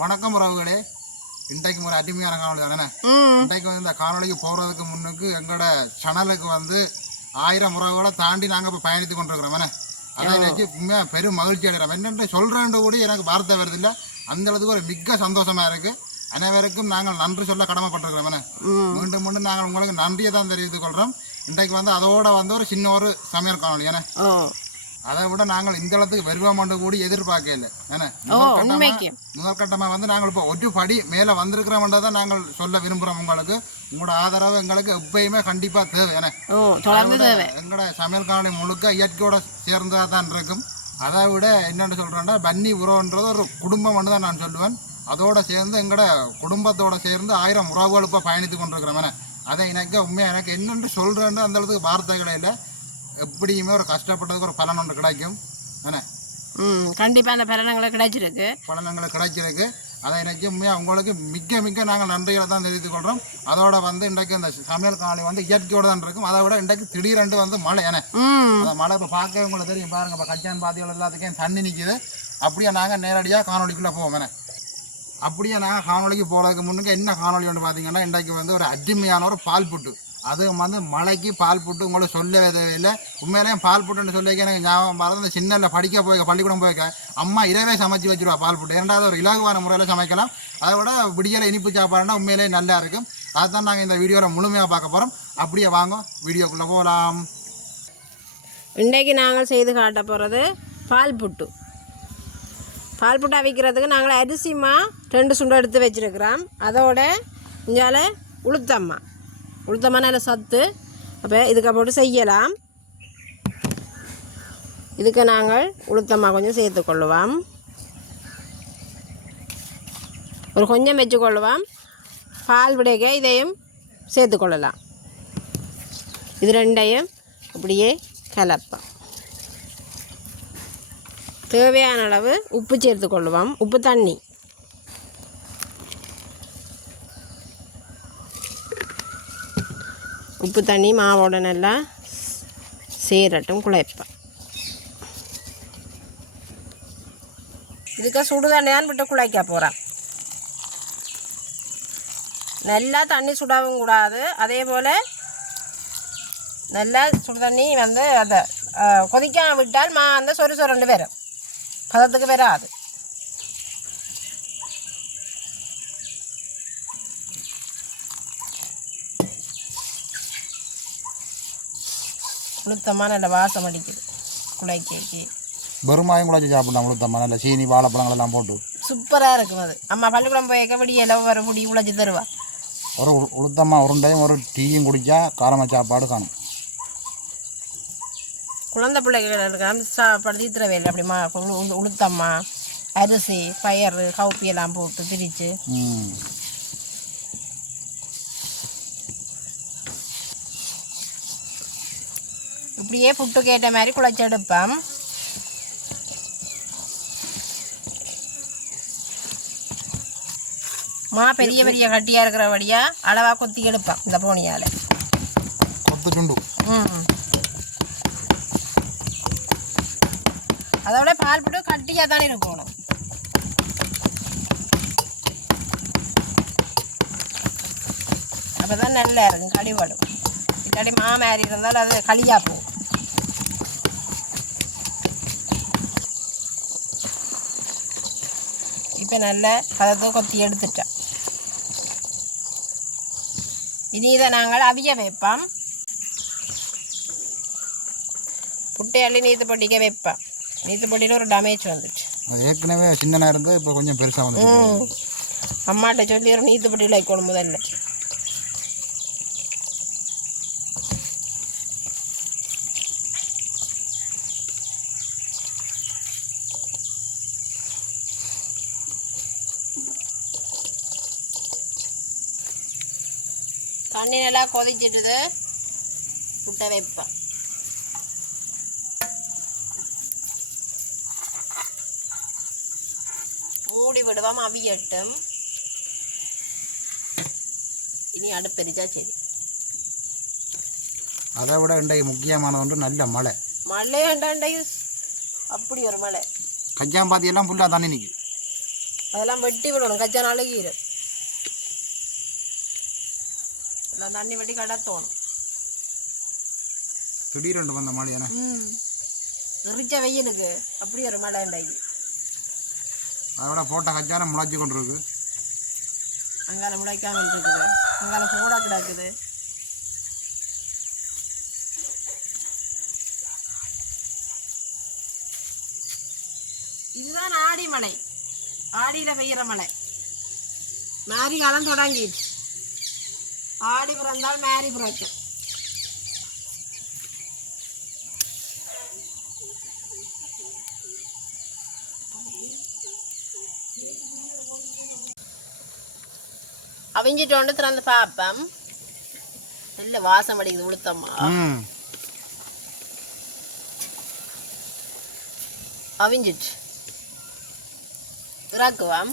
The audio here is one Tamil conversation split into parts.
வணக்கம் உறவுகளே. இன்றைக்கு ஒரு அருமையான காணொளி தானே இன்றைக்கு வந்து இந்த காணொளிக்கு போகிறதுக்கு முன்னுக்கு எங்களோட சேனலுக்கு வந்து ஆயிரம் உறவுகளை தாண்டி நாங்கள் இப்போ பயணித்து கொண்டிருக்கிறோம். அதை நினைச்சு உண்மையாக பெரும் மகிழ்ச்சி அடைகிறோம். என்னென்று சொல்கிறேன் கூட எனக்கு வார்த்தை வருதில்லை. அந்த அளவுக்கு ஒரு மிக்க சந்தோஷமா இருக்கு. அனைவருக்கும் நாங்கள் நன்றி சொல்ல கடமைப்பட்டிருக்கிறோம். மீண்டும் மீண்டும் நாங்கள் உங்களுக்கு நன்றியை தான் தெரிவித்துக் கொள்கிறோம். இன்றைக்கு வந்து அதோட வந்து ஒரு சின்ன ஒரு சமையல் காணொளி. என்ன? ஓ அதை விட நாங்கள் இந்த இடத்துக்கு வருவோம் கூடி எதிர்பார்க்கல முதல் கட்டமாக வந்து நாங்கள் இப்போ ஒரு படி மேலே வந்திருக்கிறோம்ன்றதை தான் நாங்கள் சொல்ல விரும்புகிறோம் உங்களுக்கு. உங்களோட ஆதரவு எங்களுக்கு எப்பயுமே கண்டிப்பாக தேவை ஏன்னா எங்களோட சமையல் காணொலி முழுக்க இயற்கையோட சேர்ந்ததாக தான் இருக்கும். அதை விட என்னென்னு சொல்கிறேன்னா பன்னி உறவுன்றது ஒரு குடும்பம்னு தான் நான் சொல்லுவேன். அதோட சேர்ந்து எங்களோட குடும்பத்தோட சேர்ந்து ஆயிரம் உறவுகள் இப்போ பயணித்து கொண்டிருக்கிறோம் அதை எனக்கு உண்மையாக எனக்கு என்னென்று சொல்கிறேன்னு அந்த அளவுக்கு வார்த்தைகளே இல்லை. எப்படியுமே ஒரு கஷ்டப்பட்டதுக்கு ஒரு பலன் ஒன்று கிடைக்கும். என்ன ம் கண்டிப்பாக அந்த பலனங்களை கிடைச்சிருக்கு. பலன் எங்களுக்கு கிடைச்சிருக்கு. அதை உண்மையாக உங்களுக்கு மிக்க மிக்க நாங்கள் நன்றிகளை தான் தெரிவித்துக் கொள்கிறோம் அதோட வந்து இன்றைக்கு இந்த சமையல் காலை வந்து இயற்கையோடு தான் இருக்கும். அதை விட இன்றைக்கு திடீரென்று வந்து மழை ஏன்னா அந்த மழை இப்போ பார்க்கவே உங்களுக்கு தெரியும். பாருங்க இப்போ கச்சான் பாத்திகள் எல்லாத்துக்கும் தண்ணி நிற்கிது அப்படியே நாங்கள் நேரடியாக காணொலிக்குள்ளே போவோம் என்ன அப்படியே நாங்கள் காணொலிக்கு போகிறதுக்கு முன்னுக்கு என்ன காணொலி ஒன்று பார்த்தீங்கன்னா இன்றைக்கு வந்து ஒரு அருமையான ஒரு பால் புட்டு. அதுவும் வந்து மழைக்கு பால் புட்டு உங்களை சொல்லவே இல்லை. உண்மையிலேயே பால் புட்டுன்னு சொல்லி எனக்கு ஞாபகம் மறந்து இந்த சின்னல படிக்க போய் பள்ளிக்கூடம் போய்க்க அம்மா இரவே சமைச்சு வச்சுருவா பால் புட்டு. இரண்டாவது ஒரு இலகுவான முறையில் சமைக்கலாம். அதை விட விடியலை இனிப்பு சாப்பாடுனா உண்மையிலேயே நல்லா இருக்கும். அதுதான் நாங்கள் இந்த வீடியோவில் முழுமையாக பார்க்க போகிறோம் அப்படியே வாங்க வீடியோக்குள்ளே போகலாம் இன்றைக்கு நாங்கள் செய்து காட்ட போகிறது பால் புட்டு. பால் புட்டு அவிக்கிறதுக்கு நாங்கள் அரிசிமா ரெண்டு சுண்டை எடுத்து வச்சிருக்கிறோம். அதோட இஞ்சால உளுத்தம்மா உளுத்தம்மா நல்ல சத்து. அப்போ இதுக்கு போட்டு செய்யலாம். இதுக்கு நாங்கள் உளுத்தமாக கொஞ்சம் சேர்த்துக்கொள்ளுவோம் ஒரு கொஞ்சம் வச்சுக்கொள்ளுவோம் பால் விடைக்க இதையும் சேர்த்துக்கொள்ளலாம் இது ரெண்டையும் அப்படியே கலப்போம். தேவையான அளவு உப்பு சேர்த்து கொள்ளுவோம். உப்பு தண்ணி. உப்பு தண்ணி மாவோட நல்லா சேரட்டும் குழைப்பேன். இதுக்கு சுடு தண்ணி விட்டு குழைக்க போகிறேன் நல்லா தண்ணி சுடவும் கூடாது. அதே போல் நல்லா சுடு தண்ணி வந்து அதை கொதிக்க விட்டால் மா அந்த சொறு சொரண்டு வரும். பதத்துக்கு வராது. உளுத்தமாக நல்ல வாசம் அடிக்குது. குழைக்கி பெருமாயும் குழச்சி சாப்பிடலாம் உளுத்தம்மா நல்ல சீனி வாழைப்பழங்கள் எல்லாம் போட்டு. சூப்பராக இருக்கும் அது. அம்மா பள்ளிக்கூடம் போய் விடியல ஒரு முடி உழைச்சி தருவா? ஒரு உளுத்தம்மா உருண்டையும் ஒரு டீயும் குடிச்சா காரமாக சாப்பாடு காணும். குழந்தை பிள்ளைகளுக்கு சாப்பாடு தீத்துற வேலை. அப்படிமா உளு- உளு- உளுத்தம்மா அரிசி பயறு கவுப்பி எல்லாம் போட்டு திரிச்சு இப்படியே புட்டுக்கு ஏற்ற மாதிரி குழச்சி எடுப்பேன் மா பெரிய பெரிய கட்டியாக இருக்கிறபடியா அளவாக கொத்தி எடுப்பேன் இந்த போனியால். ம். அதோட பால் புட்டு கட்டியாக தானே இருக்கணும். அப்போ தான் நல்லா இருக்கும் கழிவடும் இல்லாட்டி மா மாதிரி இருந்தால் அது களியாக போகும். இப்போ நல்ல பதத்தை கொத்தி எடுத்துட்டேன். இனி இதை நாங்கள் அவிய வைப்போம். புட்டை அள்ளி நீத்து பொட்டிக்க வைப்பேன் நீத்து பொட்டியில் ஒரு டேமேஜ் வந்துச்சு. அது ஏற்கனவே சின்னனாக இருந்து இப்போ கொஞ்சம் பெருசாக வந்து அம்மாட்ட சொல்லி ஒரு நீத்து பொட்டியில் வைக்கணும் முதல்ல. தண்ணி நல்லா கொதிச்சிட்டுது புட்டை வைப்பேன். மூடி விடுவோம் அவியட்டும். இனி அடுப்பெரிச்சா சரி. அதை விட இன்றைக்கு முக்கியமான ஒன்று நல்ல மழை. மழை வேண்டாண்டை அப்படி ஒரு மழை. கச்சாம்பாத்தி எல்லாம் ஃபுல்லாக தண்ணி நிற்குது அதெல்லாம் வெட்டி விடணும். கச்சா அழுகிடும் இல்லை தண்ணி வெட்டி கடத்தணும் திடீரென்று வந்த மழையானே ம் எரிச்ச வெயிலுக்கு அப்படி ஒரு மழை உண்டாகி அதோட போட்ட கச்சான முளைச்சி கொண்டு இருக்கு அங்கால முளைக்காமல் இருக்குது அங்கால போட கிடக்குது இதுதான் ஆடி மழை ஆடியில் பெய்கிற மழை மாரி காலம் தொடங்கிடுச்சு ஆடி பிறந்தால் மாரி பிறக்கும். அவிஞ்சிட்டோண்டு திறந்து பார்ப்பேன் நல்ல வாசம் அடிக்குது உளுத்தம்மா. அவிஞ்சிட்டு இறக்குவாம்.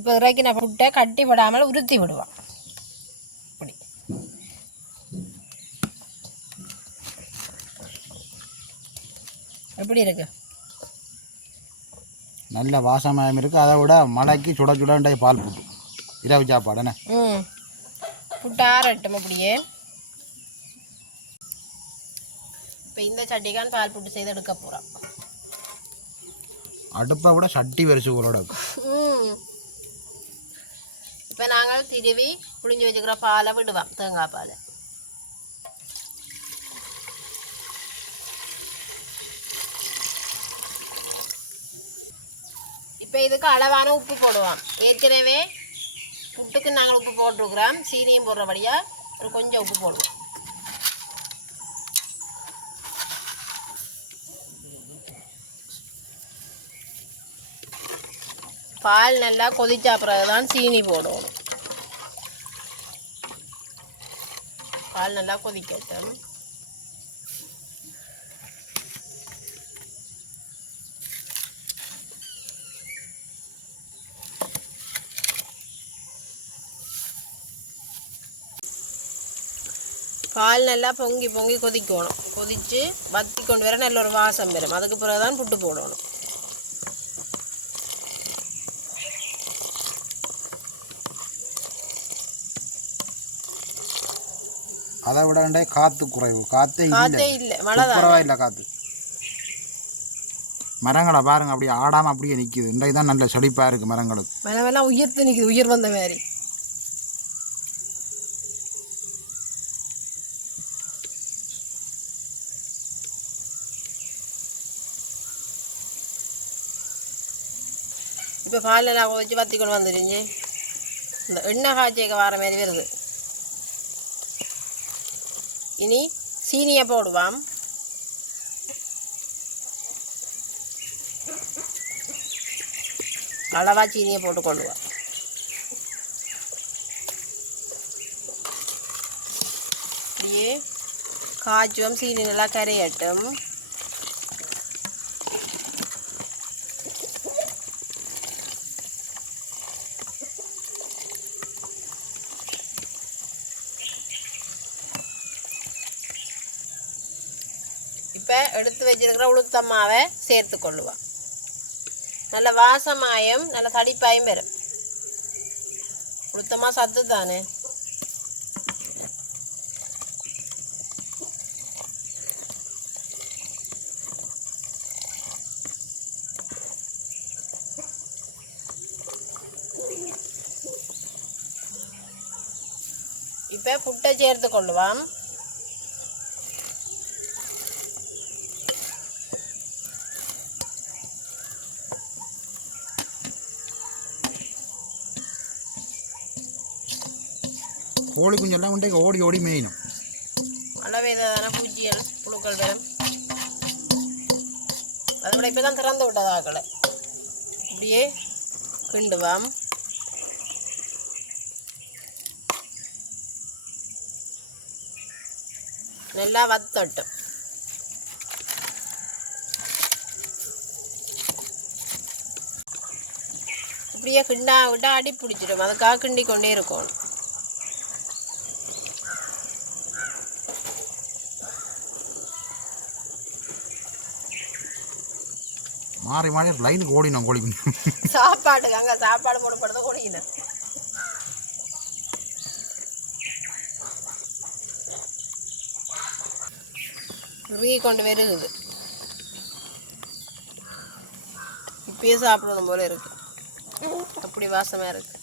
இப்போ இறக்கின புட்டை கட்டி விடாமல் உருத்தி விடுவான் இப்படி எப்படி இருக்கு நல்ல வாசமாயம் இருக்குது அதை விட மழைக்கு சுட சுடண்டே பால் புட்டு இரவு சாப்பாடு என்ன ம் புட்டு ஆறட்டும் அப்படியே இப்போ இந்த சட்டிக்கான் பால் புட்டு செய்து எடுக்க போகிறோம் அடுப்பை விட சட்டி வரிசுகளோட இருக்கு ம் இப்போ நாங்கள் திருவி புளிஞ்சு வச்சுக்கிற பாலை விடுவோம் தேங்காய் பால் இப்போ இதுக்கு அளவான உப்பு போடுவோம் ஏற்கனவே புட்டுக்கு நாங்கள் உப்பு போட்டிருக்கிறோம் சீனியும் போடுறபடியாக ஒரு கொஞ்சம் உப்பு போடுவோம் பால் நல்லா கொதிச்ச பிறகு தான் சீனி போடணும். பால் நல்லா கொதிக்கட்டும். பால் நல்லா பொங்கி பொங்கி கொதிக்கணும். கொதித்து வத்தி கொண்டு வர நல்ல ஒரு வாசம் வரும். அதுக்கு பிறகு தான் புட்டு போடணும். அதை விட வேண்டிய காற்று குறைவு. காற்றே இல்லை. துப்புரவா இல்லை. காற்று மரங்களை பாருங்க அப்படியே ஆடாமல் அப்படியே நிற்கிது இன்றைக்கு தான் நல்ல செழிப்பாக இருக்குது மரங்களுக்கு. மனமெல்லாம் உயிர்த்து நிற்குது உயிர் வந்த மாதிரி. இப்போ பாலில் நான் வச்சு வத்தி கொண்டு வந்துருங்க இந்த எண்ணெய் காய்ச்சிக்க வர மாதிரி வருது. இனி சீனியை போடுவோம் அளவாக சீனியை போட்டு கொள்ளுவா அப்படியே காய்ச்சுவோம் சீனி நல்லா கரையட்டும் இப்போ எடுத்து வச்சிருக்கிற சேர்த்து கொள்ளுவான். நல்ல வாசமாயும் நல்ல தடிப்பாயும் வரும் உளுத்தமா சத்து தானே? இப்போ புட்டை சேர்த்து கொள்ளுவான். கோழி குஞ்செல்லாம் உண்டே ஓடி ஓடி மேயணும் மழை பெய்ததான பூச்சிகள் புழுக்கள் வரும் அதோட இப்போ தான் திறந்து விட்டதாக்களை இப்படியே கிண்டுவாம் நல்லா வத்தட்டும் இப்படியே கிண்டா விட்டா அடி பிடிச்சிடும் அதுக்காக கிண்டி கொண்டே இருக்கணும் மாறி மாறி லைனுக்கு ஓடினோம் கோழி குஞ்சு சாப்பாடு அங்கே சாப்பாடு போட போடுறது குடிக்கணும் இறுகி கொண்டு வருது. இப்பயே சாப்பிடணும் போல இருக்கு. அப்படி வாசமாக இருக்குது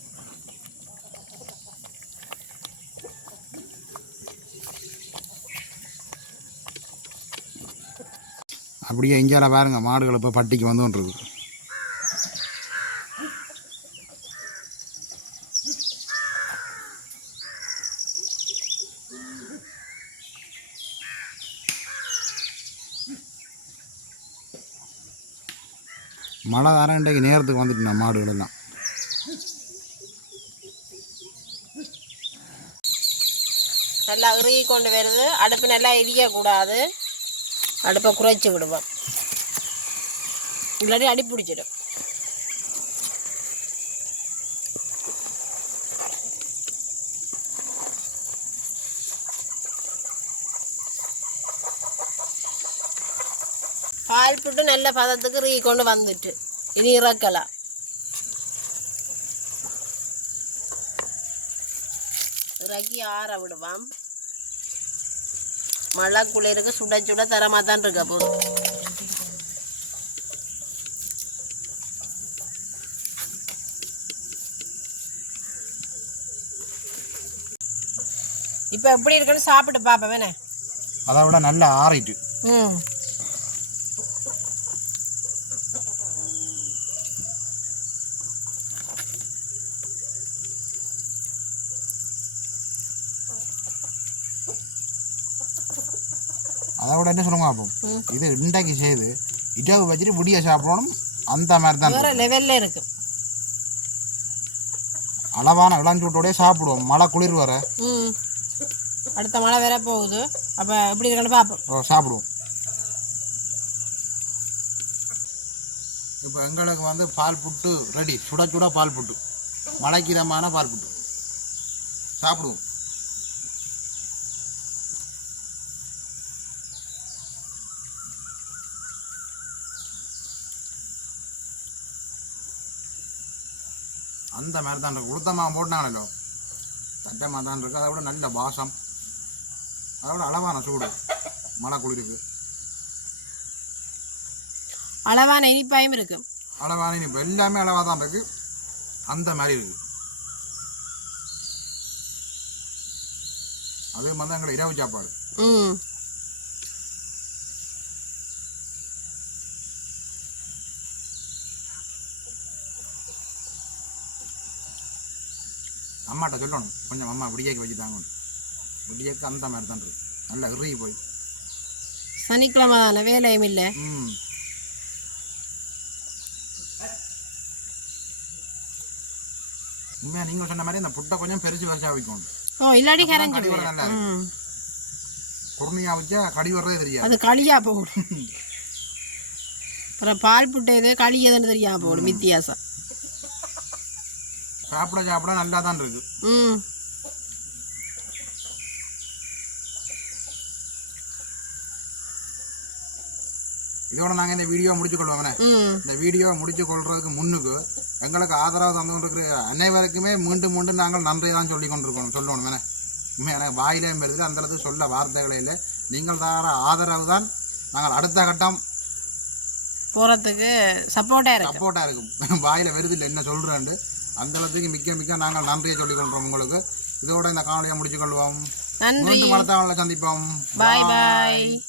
அப்படியே இங்கே பாருங்கள் மாடுகள் இப்போ பட்டிக்கு வந்து மழை தானே இன்றைக்கு நேரத்துக்கு வந்துட்டு மாடுகள் எல்லாம். நல்லா இறுகி கொண்டு வருது. அடுப்பு நல்லா எரியக்கூடாது அடுப்பை குறைச்சி விடுவோம். இல்லாட்டி அடி பிடிச்சிடும். பால் புட்டு நல்ல பதத்துக்கு ரீ கொண்டு வந்துட்டு. இனி இறக்கலாம். இறக்கி ஆற விடுவான் மழை குளிருக்கு சுட சுட தரமாக தான் இருக்க போகுது இப்போ எப்படி இருக்குன்னு சாப்பிட்டு பார்ப்பேன் வேணே. அதை விட நல்லா ஆறிட்டு. ம். அதை விட என்ன சொல்லுங்க. இது இன்றைக்கு செய்து இரவு வச்சுட்டு விடிய சாப்பிடணும். அந்த மாதிரி தான் வேற லெவல்ல இருக்கு. அளவான இளஞ்சூட்டோடய சாப்பிடுவோம். மழை குளிர் வர அடுத்த மழை வேற போகுது. அப்போ எப்படி இருக்குன்னு பார்ப்போம். சாப்பிடுவோம். இப்போ எங்களுக்கு வந்து பால் புட்டு ரெடி சுட சுட பால் புட்டு. மழைக்கு இதமான பால் புட்டு. சாப்பிடுவோம். அந்த மாதிரி தான் இருக்கு உளுத்தமாக போட்டானല്ലോ தட்டமாக தான் இருக்கு. அதை விட நல்ல வாசம். அதோட அளவான சூடு. மழை குளிருக்கு. அளவான இனிப்பாயும் இருக்கு. அளவான இனிப்பு. எல்லாமே அளவாக தான் இருக்கு. அந்த மாதிரி இருக்கு. அதே மாதிரி தான் எங்களை இரவு சாப்பாடு. அம்மாட்ட சொல்லணும். கொஞ்சம் அம்மா விடியக்கு வச்சு தாங்க விடியக்கு அந்த மாதிரி தான் இருக்கு. நல்லா இறுகி போய். சனிக்கிழமை தானே வேலையும் இல்லை. ம். உண்மையாக நீங்கள் சொன்ன மாதிரி இந்த புட்டை கொஞ்சம் பெருசு பெருசாக வைக்கணும். ஓ அப்பதான் கரைஞ்சி குருணையாக வச்சா கடி வர்றதே தெரியாது. அது களியாக போடும் அப்புறம் பால் புட்டு எது களி எதுன்னு தெரியாம போடும் வித்தியாசம். சாப்பிட சாப்பிட நல்லா தான் இருக்கு. ம். இதோட நாங்கள் இந்த வீடியோ முடிச்சு கொள்வோம் ம். இந்த வீடியோ முடிச்சு கொள்றதுக்கு முன்னுக்கு எங்களுக்கு ஆதரவு தந்து கொண்டிருக்கிற அனைவருக்குமே மீண்டும் மீண்டும் நாங்கள் நன்றி தான் சொல்லி கொண்டிருக்கோம் சொல்லணும் எனக்கு வாயிலே வருது அந்த அளவுக்கு சொல்ல வார்த்தைகளே இல்லை. நீங்கள் தர ஆதரவு தான் நாங்கள் அடுத்த கட்டம் போகிறதுக்கு சப்போர்ட்டாக இருக்கு. சப்போர்ட்டாக இருக்கும். வாயில் வருது இல்லை என்ன சொல்கிறேன்ட்டு அந்த அளவுக்கு மிக்க மிக்க நாங்கள் நன்றியை சொல்லிக் கொள்கிறோம் உங்களுக்கு. இதோட இந்த காணொலியை முடிச்சு கொள்வோம். நன்றி. மீண்டும் காணொலியில் சந்திப்போம். பாய் பாய்